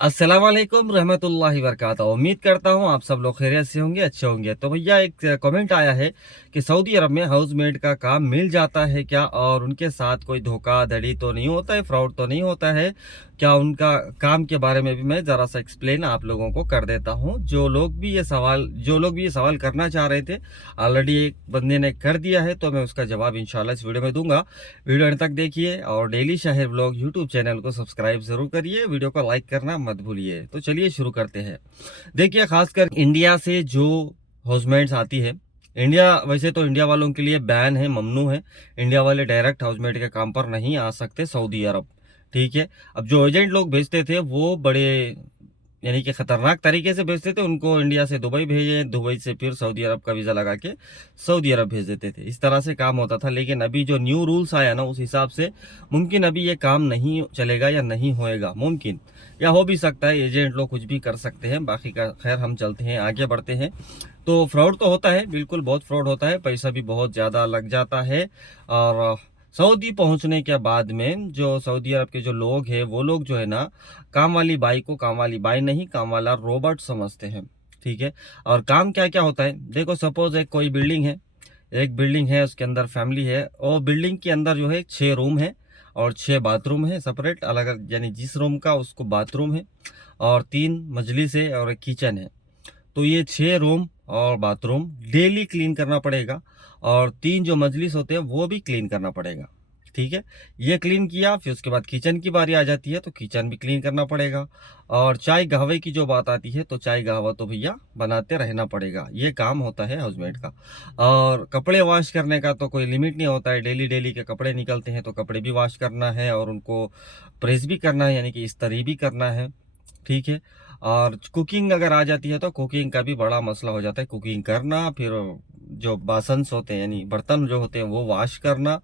अस्सलाम वालेकुम रहमतुल्लाहि वबरकातुहू। उम्मीद करता हूँ आप सब लोग खैरियत से होंगे, अच्छे होंगे। तो भैया एक कमेंट आया है कि सऊदी अरब में हाउसमेड का काम मिल जाता है क्या, और उनके साथ कोई धोखाधड़ी तो नहीं होता है, फ्रॉड तो नहीं होता है क्या? उनका काम के बारे में भी मैं ज़रा सा एक्सप्लेन आप लोगों को कर देता हूँ। जो लोग भी ये सवाल करना चाह रहे थे, ऑलरेडी एक बंदे ने कर दिया है, तो मैं उसका जवाब इंशाल्लाह इस वीडियो में दूंगा। वीडियो अंत तक देखिए और daily Shahir vlog YouTube channel को सब्सक्राइब जरूर करिए, वीडियो को लाइक करना मत भूलिए। तो चलिए शुरू करते हैं। देखिए, खासकर इंडिया से जो हाउसमेट्स आती है, इंडिया वैसे तो इंडिया वालों के लिए बैन है, ममनू है। इंडिया वाले डायरेक्ट हाउसमेट के काम पर नहीं आ सकते सऊदी अरब, ठीक है। अब जो एजेंट लोग भेजते थे वो बड़े यानी कि खतरनाक तरीके से भेजते थे। उनको इंडिया से दुबई भेजे, दुबई से फिर सऊदी अरब का वीज़ा लगा के सऊदी अरब भेज देते थे। इस तरह से काम होता था। लेकिन अभी जो न्यू रूल्स आया ना, उस हिसाब से मुमकिन अभी ये काम नहीं चलेगा या नहीं होएगा, मुमकिन या हो भी सकता है। एजेंट लोग कुछ भी कर सकते हैं। बाकी का खैर, हम चलते हैं, आगे बढ़ते हैं। तो फ्रॉड तो होता है, बिल्कुल बहुत फ्रॉड होता है, पैसा भी बहुत ज़्यादा लग जाता है। और सऊदी पहुंचने के बाद में जो सऊदी अरब के जो लोग हैं, वो लोग जो है ना, काम वाली बाई को काम वाली बाई नहीं, काम वाला रोबोट समझते हैं, ठीक है। और काम क्या क्या होता है, देखो सपोज एक कोई बिल्डिंग है, एक बिल्डिंग है, उसके अंदर फैमिली है, और बिल्डिंग के अंदर जो है 6 रूम है और 6 बाथरूम है सेपरेट, अलग अलग, यानी जिस रूम का उसको बाथरूम है, और 3 मजलिस है और एक किचन है। तो ये 6 रूम और बाथरूम डेली क्लीन करना पड़ेगा, और 3 जो मजलिस होते हैं वो भी क्लीन करना पड़ेगा, ठीक है। ये क्लीन किया, फिर उसके बाद किचन की बारी आ जाती है, तो किचन भी क्लीन करना पड़ेगा। और चाय गहवे की जो बात आती है, तो चाय गहवा तो भैया बनाते रहना पड़ेगा। ये काम होता है हाउसमेट का। और कपड़े वॉश करने का तो कोई लिमिट नहीं होता है। डेली डेली के कपड़े निकलते हैं, तो कपड़े भी वॉश करना है और उनको प्रेस भी करना है, यानी कि इस्त्री भी करना है, ठीक है। और कुकिंग अगर आ जाती है, तो कुकिंग का भी बड़ा मसला हो जाता है। कुकिंग करना, फिर जो बासन होते हैं यानी बर्तन जो होते हैं वो वॉश करना,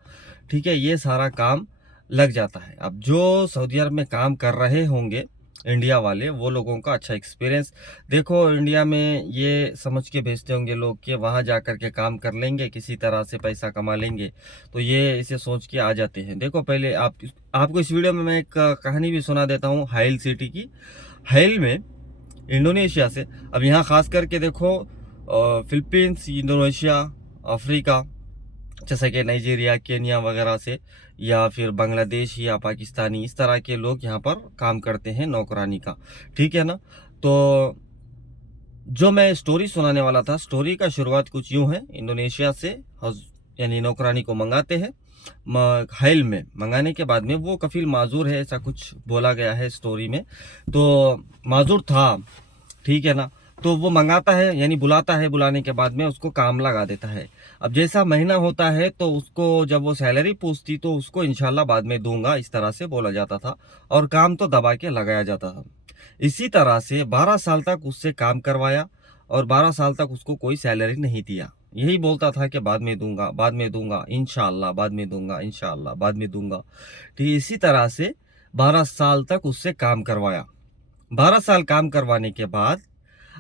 ठीक है, ये सारा काम लग जाता है। अब जो सऊदी अरब में काम कर रहे होंगे इंडिया वाले, वो लोगों का अच्छा एक्सपीरियंस, देखो इंडिया में ये समझ के भेजते होंगे लोग कि वहाँ जा कर के काम कर लेंगे, किसी तरह से पैसा कमा लेंगे, तो ये इसे सोच के आ जाते हैं। देखो पहले आपको इस वीडियो में मैं एक कहानी भी सुना देता हूँ हाइल सिटी की। हाइल में इंडोनेशिया से, अब यहाँ खास करके देखो फिलीपींस, इंडोनेशिया, अफ्रीका, जैसे कि नाइजीरिया, केनिया वगैरह से, या फिर बांग्लादेश या पाकिस्तानी, इस तरह के लोग यहाँ पर काम करते हैं नौकरानी का, ठीक है ना। तो जो मैं स्टोरी सुनाने वाला था, स्टोरी का शुरुआत कुछ यूं है। इंडोनेशिया से यानी नौकरानी को मंगाते हैं। हाइल में मंगाने के बाद में वो कफिल माजूर है, ऐसा कुछ बोला गया है स्टोरी में। तो माजूर था, ठीक है ना। तो वो मंगाता है, यानी बुलाता है, बुलाने के बाद में उसको काम लगा देता है। अब जैसा महीना होता है, तो उसको जब वो सैलरी पूछती, तो उसको इंशाल्लाह बाद में दूंगा, इस तरह से बोला जाता था, और काम तो दबा के लगाया जाता था। इसी तरह से 12 साल तक उससे काम करवाया, और 12 साल तक उसको कोई सैलरी नहीं दिया। यही बोलता था कि बाद में दूंगा, बाद में दूंगा, इंशाल्लाह बाद में दूंगा, इंशाल्लाह बाद में दूंगा। ठीक, इसी तरह से 12 साल तक उससे काम करवाया। 12 साल काम करवाने के बाद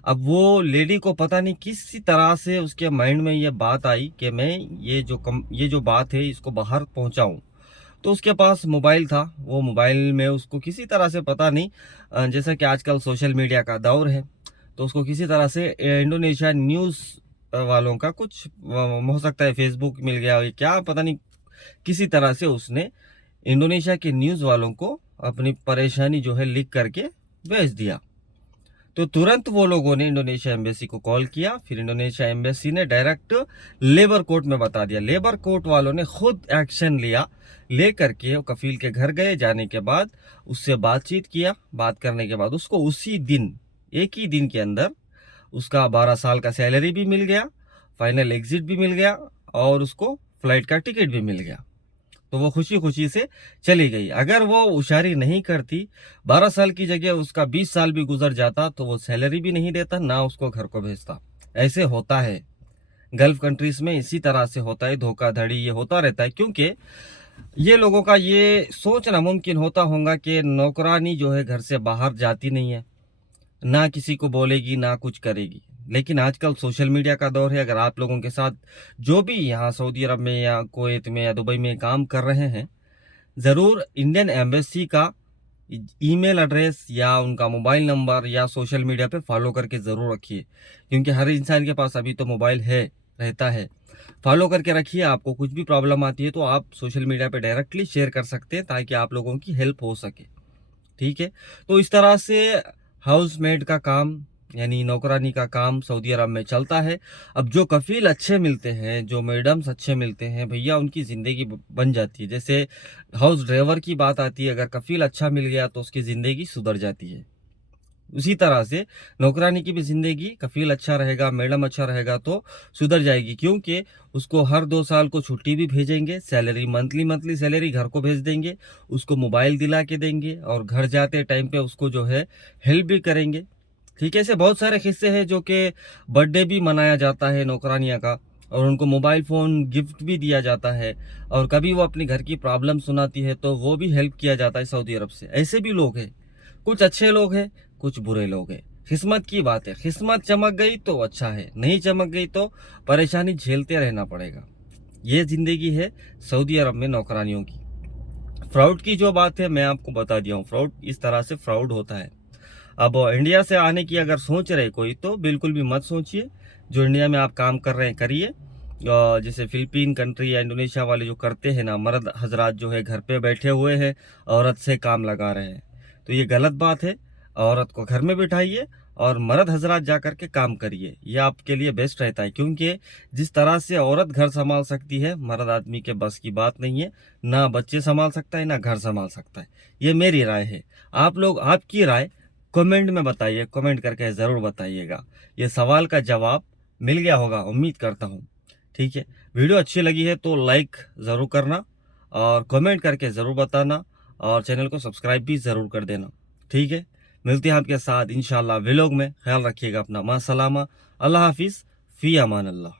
अब वो लेडी को पता नहीं किसी तरह से उसके माइंड में ये बात आई कि मैं ये जो बात है इसको बाहर पहुंचाऊं। तो उसके पास मोबाइल था, वो मोबाइल में उसको किसी तरह से, पता नहीं, जैसा कि आजकल सोशल मीडिया का दौर है, तो उसको किसी तरह से इंडोनेशिया न्यूज़ वालों का कुछ हो सकता है फेसबुक मिल गया या क्या पता नहीं, किसी तरह से उसने इंडोनेशिया के न्यूज़ वालों को अपनी परेशानी जो है लिख करके भेज दिया। तो तुरंत वो लोगों ने इंडोनेशिया एम्बेसी को कॉल किया। फिर इंडोनेशिया एम्बेसी ने डायरेक्ट लेबर कोर्ट में बता दिया। लेबर कोर्ट वालों ने खुद एक्शन लिया, ले करके वो कफील के घर गए। जाने के बाद उससे बातचीत किया। बात करने के बाद उसको उसी दिन, एक ही दिन के अंदर, उसका 12 साल का सैलरी भी मिल गया, फाइनल एग्जिट भी मिल गया, और उसको फ्लाइट का टिकट भी मिल गया। तो वो खुशी खुशी से चली गई। अगर वो होशियारी नहीं करती, 12 साल की जगह उसका 20 साल भी गुजर जाता, तो वो सैलरी भी नहीं देता, ना उसको घर को भेजता। ऐसे होता है गल्फ कंट्रीज में, इसी तरह से होता है, धोखाधड़ी ये होता रहता है। क्योंकि ये लोगों का ये सोचना मुमकिन होता होगा कि नौकरानी जो है घर से बाहर जाती नहीं है, ना किसी को बोलेगी, ना कुछ करेगी। लेकिन आजकल सोशल मीडिया का दौर है। अगर आप लोगों के साथ जो भी यहाँ सऊदी अरब में या कुवैत में या दुबई में काम कर रहे हैं, ज़रूर इंडियन एम्बेसी का ईमेल एड्रेस या उनका मोबाइल नंबर या सोशल मीडिया पे फॉलो करके ज़रूर रखिए, क्योंकि हर इंसान के पास अभी तो मोबाइल है, रहता है। फॉलो करके रखिए। आपको कुछ भी प्रॉब्लम आती है तो आप सोशल मीडिया पे डायरेक्टली शेयर कर सकते हैं, ताकि आप लोगों की हेल्प हो सके। ठीक है, तो इस तरह से हाउसमेड का काम यानी नौकरानी का काम सऊदी अरब में चलता है। अब जो कफील अच्छे मिलते हैं, जो मैडम्स अच्छे मिलते हैं भैया, उनकी ज़िंदगी बन जाती है। जैसे हाउस ड्राइवर की बात आती है, अगर कफील अच्छा मिल गया तो उसकी ज़िंदगी सुधर जाती है। उसी तरह से नौकरानी की भी ज़िंदगी, कफील अच्छा रहेगा, मैडम अच्छा रहेगा तो सुधर जाएगी, क्योंकि उसको हर 2 साल को छुट्टी भी भेजेंगे, सैलरी मंथली सैलरी घर को भेज देंगे, उसको मोबाइल दिला के देंगे और घर जाते टाइम पे उसको जो है हेल्प भी करेंगे। ठीक है, ऐसे बहुत सारे किस्से हैं जो कि बर्थडे भी मनाया जाता है नौकरानियाँ का, और उनको मोबाइल फ़ोन गिफ्ट भी दिया जाता है, और कभी वो अपनी घर की प्रॉब्लम सुनाती है तो वो भी हेल्प किया जाता है सऊदी अरब से। ऐसे भी लोग हैं, कुछ अच्छे लोग हैं, कुछ बुरे लोग हैं। किस्मत की बात है, किस्मत चमक गई तो अच्छा है, नहीं चमक गई तो परेशानी झेलते रहना पड़ेगा। ये ज़िंदगी है सऊदी अरब में नौकरानियों की। फ्रॉड की जो बात है मैं आपको बता दिया हूँ, फ्रॉड इस तरह से फ्रॉड होता है। अब इंडिया से आने की अगर सोच रहे कोई तो बिल्कुल भी मत सोचिए। जो इंडिया में आप काम कर रहे हैं करिए। जैसे फिलीपीन कंट्री या इंडोनेशिया वाले जो करते हैं ना, मर्द हजरात जो है घर पे बैठे हुए हैं, औरत से काम लगा रहे हैं, तो ये गलत बात है। औरत को घर में बिठाइए और मर्द हजरात जा कर के काम करिए, ये आपके लिए बेस्ट रहता है। क्योंकि जिस तरह से औरत घर संभाल सकती है, मर्द आदमी के बस की बात नहीं है। ना बच्चे संभाल सकता है, ना घर संभाल सकता है। ये मेरी राय है। आप लोग आपकी राय कमेंट में बताइए, कमेंट करके ज़रूर बताइएगा। ये सवाल का जवाब मिल गया होगा, उम्मीद करता हूँ। ठीक है, वीडियो अच्छी लगी है तो लाइक ज़रूर करना और कमेंट करके ज़रूर बताना, और चैनल को सब्सक्राइब भी ज़रूर कर देना। ठीक है, मिलते हैं आपके साथ इंशाल्लाह व्लॉग में। ख्याल रखिएगा अपना। मा सलामा, अल्लाह हाफिज़, फ़ी अमान अल्लाह।